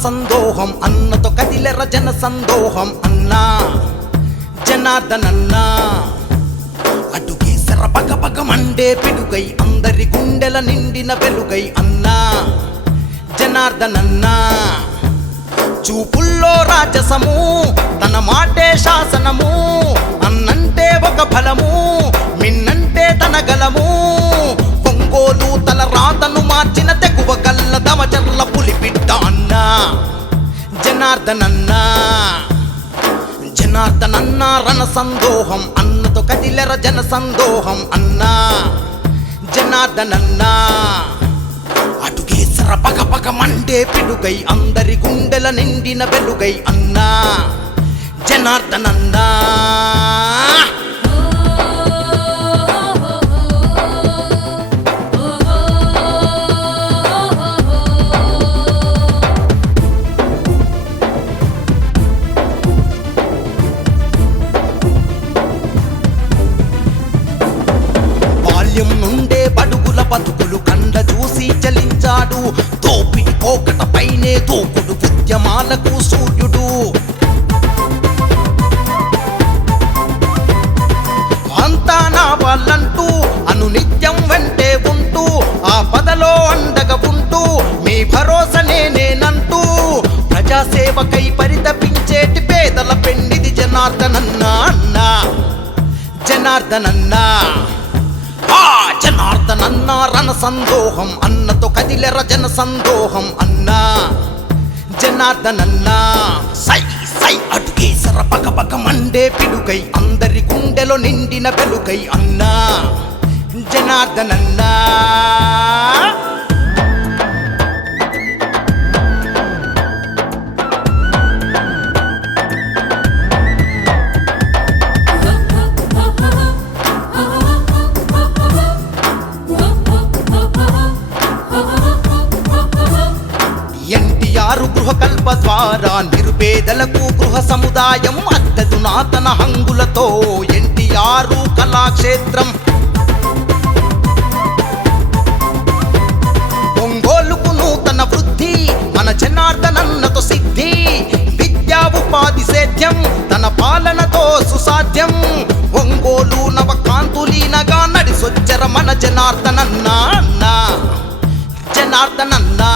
సందోహం అన్నతో కదిలెర జన సందోహం అన్నా జనార్దనన్నా అటుకేసర పగ పగ మండే పిడుగై అందరి గుండెల నిండిన వెలుగై అన్నా జనార్దనన్నా చూపుల్లో రాజసము తన మాటే శాసనము అన్నంటే ఒక ఫలము మిన్నంటే తన గలము ఒంగోలు తల రాతను మార్చిన తెగువ గల్ల దమచర్ల పులిపిట్ట అన్నా జనార్దనన్నా జనార్దనన్నా రణ సందోహం అన్నతో కదిలెర జన సందోహం అన్నా జనార్దనన్నా అటుకేసర పగ పగ మండే పిడుగై అందరి గుండెల నిండిన వెలుగై అన్నా జనార్దనన్నా బాల్యం నుండే బడుగుల బతుకులు కండ చూసి చలించాడు తోపిడి కోకట పైనే తోకుడు ఉద్యమాలకు సూర్యుడు అంతా నా వాళ్ళంటూ అనునిత్యం వెంటే ఉంటూ ఆ పదలో అండగా ఉంటూ మీ భరోసా నేనంటూ ప్రజాసేవకై పరితపించేటి పేదల పెండిది జనార్దనన్నా అన్నా జనార్దనన్నా జనార్దనన్నా రణ సందోహం అన్నతో కదిలెర జన సందోహం అన్నా జనార్దనన్నా సై సై అటుకేసర పగ పగ మండే పిడుగై అందరి గుండెలో నిండిన వెలుగై అన్నా జనార్దనన్నా ఎన్టీఆర్ గృహకల్ప ద్వారా నిరుపేదలకు గృహ సముదాయం అద్దెదునాతన హంగులతో ఎన్టీఆర్ కళాక్షేత్రం ఒంగోలుకు నూతన వృద్ధి మన జనార్దనన్నతో సిద్ధి విద్యా ఉపాధి సేద్యం తన పాలనతో సుసాధ్యం ఒంగోలు నవకాంతులీనగా నడిసొచ్చర మన జనార్దనన్నా అన్నా జనార్దనన్నా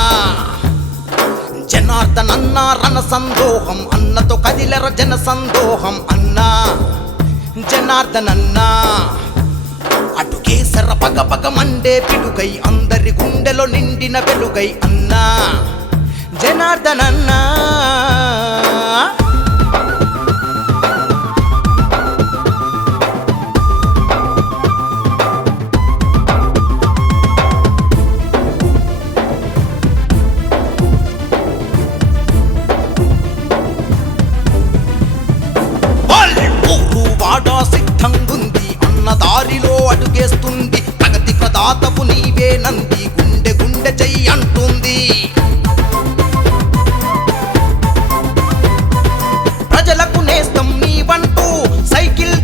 జనార్దనన్నా రణ సందోహం అన్నతో కదిలెర జన సందోహం అన్నా జనార్దనన్నా అటుకేసర పగ పగ మండే పిడుగై అందరి గుండెలో నిండిన వెలుగై అన్నా జనార్దనన్నా సిద్ధంగుంది అన్న దారిలో అడుగేస్తుంది ప్రగతి ప్రదాతపు నీవే నంది గుండె గుండె చెయ్యి అంటుంది ప్రజలకు నేస్తం నీవంటూ సైకిల్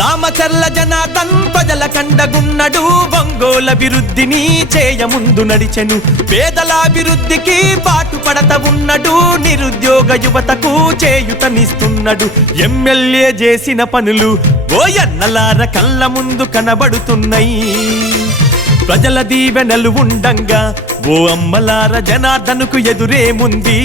దామచర్ల జనార్దన్ ప్రజల కండగున్నడు ఒంగోల అభివృద్ధిని చేయముందు నడిచెను పేదలాభివృద్ధికి పాటుపడత ఉన్నడు నిరుద్యోగ యువతకు చేయుతనిస్తున్నాడు ఎమ్మెల్యే చేసిన పనులు ఓయన్నలార కళ్ళ ముందు కనబడుతున్నాయి ప్రజల దీవెనలు ఉండంగా ఓ అమ్మలార జనార్దనుకు ఎదురేముంది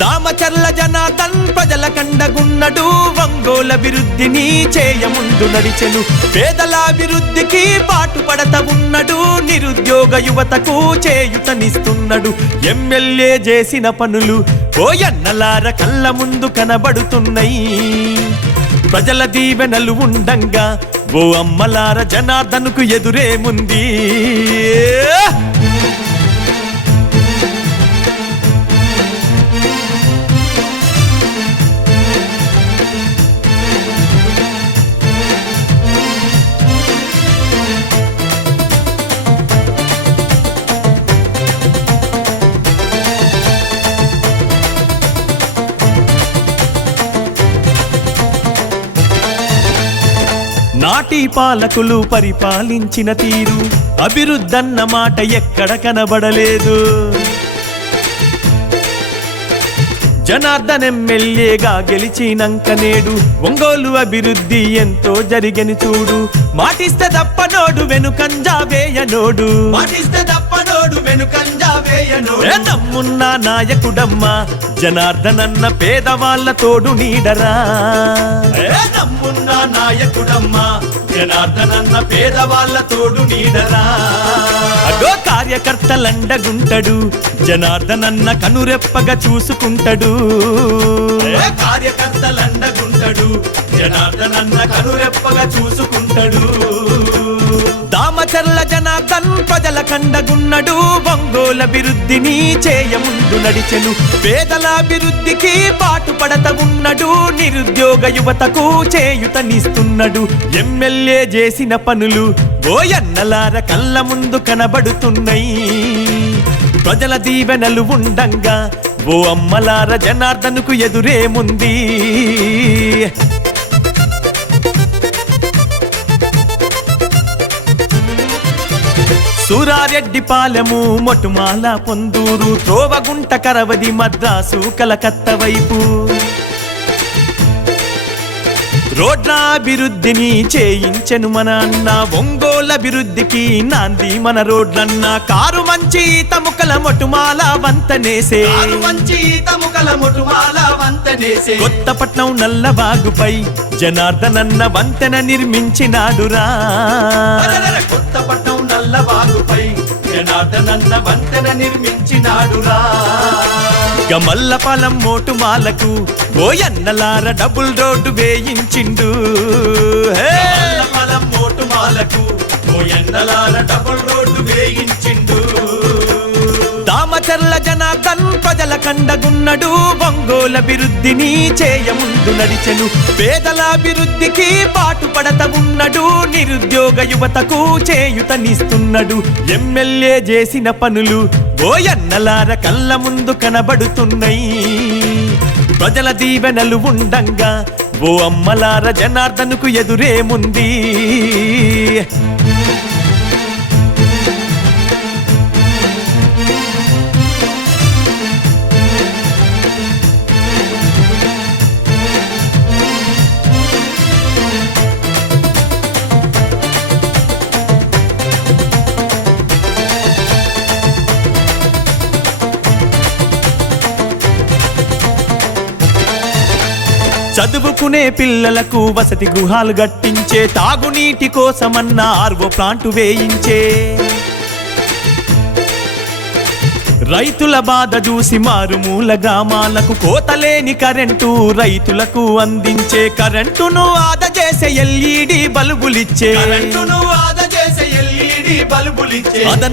దామచర్ల జనార్దన్ ప్రజల కండగున్నడు ఒంగోల అభివృద్ధిని చేయముందు నడిచెను పేదలాభివృద్ధికి పాటుపడత ఉన్నడు నిరుద్యోగ యువతకు చేయుతనిస్తున్నాడు ఎమ్మెల్యే చేసిన పనులు ఓయన్నలార కళ్ళ ముందు కనబడుతున్నాయి ప్రజల దీవెనలు ఉండంగా ఓ అమ్మలార జనార్దనుకు ఎదురేముంది సాటి పాలకులు పరిపాలించిన తీరు అభివృద్ధన్న మాట ఎక్కడ కనబడలేదు. జనార్దన్ ఎమ్మెల్యేగా గెలిచినంక నేడు ఒంగోలు అభివృద్ధి ఎంతో జరిగని చూడు. మాటిస్తే తప్పనోడు వెనుకంజా వేయనోడు, మాటిస్తే తప్పనోడు వెనుకంజా వేయనోడు. దమ్మున్న నాయకుడమ్మా జనార్దన్ అన్న పేదవాళ్ళ తోడు నీడరా. దమ్మున్న నాయకుడమ్మా జనార్దన్ అన్న పేదవాళ్ళ తోడు నీడరా. అగో కార్యకర్తలండగుంటడు జనార్దన్ అన్న కనురెప్పగా చూసుకుంటాడు. కార్యకర్తలండగుంటడు జనార్దన్ అన్న కనురెప్పగా చూసుకుంటాడు. దామచర్ల జనార్దన్ ప్రజల కండగున్నడు, ఒంగోలు అభివృద్ధిని చేయముందు నడిచెను. పేదల అభివృద్ధికి పాటుపడత ఉన్నడు, నిరుద్యోగ యువతకు చేయుతనిస్తున్నాడు. ఎమ్మెల్యే చేసిన పనులు ఓయన్నలార కళ్ళ ముందు కనబడుతున్నాయి. ప్రజల దీవెనలు ఉండంగా ఓ అమ్మలార జనార్దన్కు ఎదురేముంది. సూరారెడ్డిపాలెము మొటుమాల పొందూరు త్రోవగుంట కరవది మద్రాసు కలకత్తా వైపు రోడ్ల అభివృద్ధిని చేయించెను మన అన్న. ఒంగోలు అభివృద్ధికి నాంది మన రోడ్లన్న. కారు మంచి తముకల మొటుమాల వంతనేసే, మంచి తముకల మొటుమాల వంతనేసే. కొత్తపట్నం నల్లబాగుపై జనార్దన్ అన్న వంతెన నిర్మించినాడురా. కొత్తపట్నం నల్లబాగుపై జనార్దన్ అన్న వంతెన నిర్మించినాడురా. గమల్లపాలెం మోటుమాలకు ఓయన్నలార డబుల్ రోడ్డు వేయించిండు. మల్లపాలెం మోటుమాలకు ఓయన్నలార డబుల్ రోడ్డు వేయించిండు. దామచర్ల జనార్దన్ ప్రజల కండగున్నడు, ఒంగోలు అభివృద్ధిని చేయముందు నడిచెను. పేదల అభివృద్ధికి పాటుపడత ఉన్నడు, నిరుద్యోగ యువతకు చేయుతనిస్తున్నాడు. ఎమ్మెల్యే చేసిన పనులు ఓయన్నలార కళ్ళ ముందు కనబడుతున్నాయి. ప్రజల దీవెనలు ఉండంగా ఓ అమ్మలార జనార్దన్కు ఎదురేముంది. చదువుకునే పిల్లలకు వసతి గృహాలు కట్టించే, తాగునీటి కోసమన్న ఆర్వో ప్లాంటు వేయించే. రైతుల బాధ చూసి మారుమూల గ్రామాలకు కోతలేని కరెంటు రైతులకు అందించే. కరెంటును ఆదా చేసే LED బల్బులిచ్చే, కరెంటును ఆదా చేసే LED బల్బులిచ్చే.